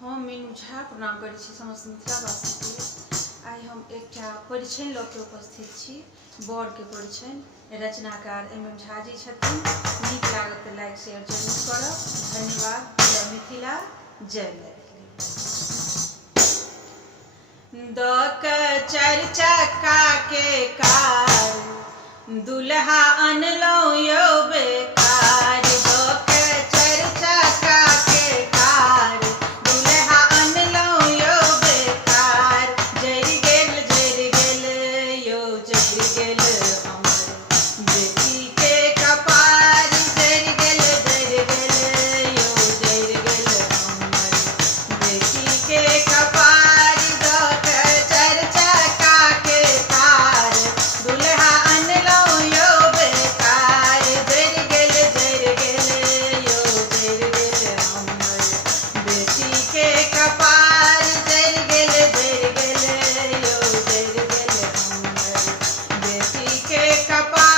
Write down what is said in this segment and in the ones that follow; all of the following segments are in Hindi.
हम मीनू झा प्रणाम करै छी समस्त मिथिलावासीके। आइ हम एकटा परिछनि लऽ कऽ उपस्थित छी। बड़के परिछनि रचनाकार एम एम झा जी छथिन। नीक लागत तऽ लाइक शेयर जरूर करब। धन्यवाद। जय मिथिला, जय मैथिली। दऽ कऽ चारि चक्का के कार दुल्हा अनलहुँ यौ बेकार। दऽ कऽ चारि चक्का के कार दुल्हा अनलहुँ यौ बेकार। जरि गेल यौ जरि गेल हमर बेटी के कपार। जरि गेल यौ जरि गेल हमर बेटी के कपार। दऽ कऽ चारि चक्का के कार दुल्हा अनलहुँ यौ बेकार। जरि गेल यौ जरि गेल हमर बेटी के कपार। जरि गेल यौ जरि गेल हमर बेटी के कपार।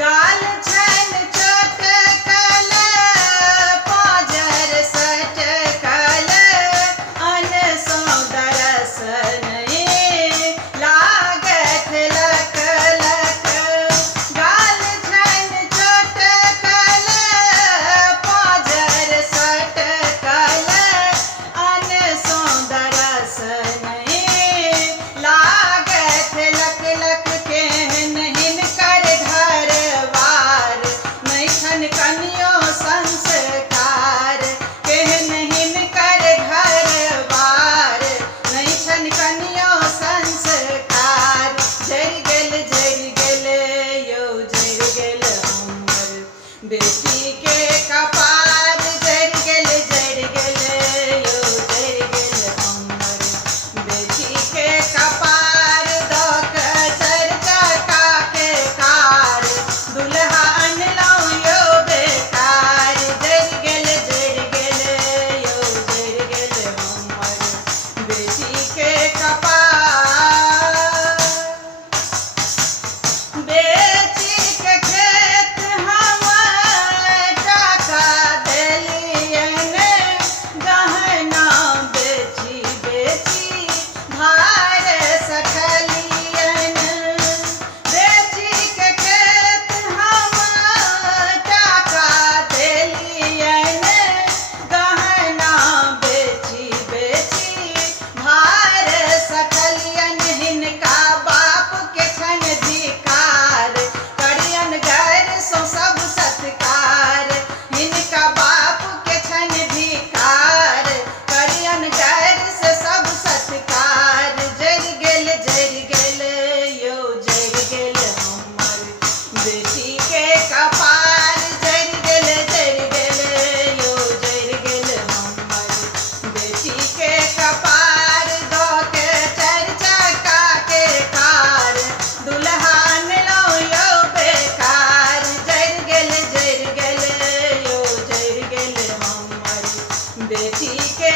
गाल छनि चटकल पाँजर सटकल अनसँ दरस नहि लागत लक लक। गाल छनि चटकल पाँजर सटकल अनसँ दरस नहि लागत लक लक। केहन हिनकर घरबार नहि छनि कनियो संस्कार। केहन हिनकर घरबार नहि छनि कनियो संस्कार। जरि गेल यौ जरि गेल हमर बेटी के कपार। जरि गेल यौ जरि गेल हमर बेटी के कपार। दऽ कऽ चारि चक्का के कार दुल्हा अनलहुँ यौ बेकार। जरि गेल यौ जरि गेल हमर बेटी के कपार। बेची के खेत हम टाका देलियनि गहना बेची बेची भार सठलियनि। बेची के खेत हम टाका देलियनि गहना बेची बेची भार सठलियनि। हिनका बाप के छनि धिकार करियन गैर सो सब सत्कार। हिनका बाप के छनि धिकार करियन गैर से सब सत्कार। जरि गेल यौ जरि गेल हमर बेटी के कपार। जरि गेल यौ जरि गेल हमर बेटी के कपार। दऽ के चारि चक्का के कार दुल्हा अनलहुँ यौ बेकार। जरि गेल यौ जरि गेल हमर बेटी के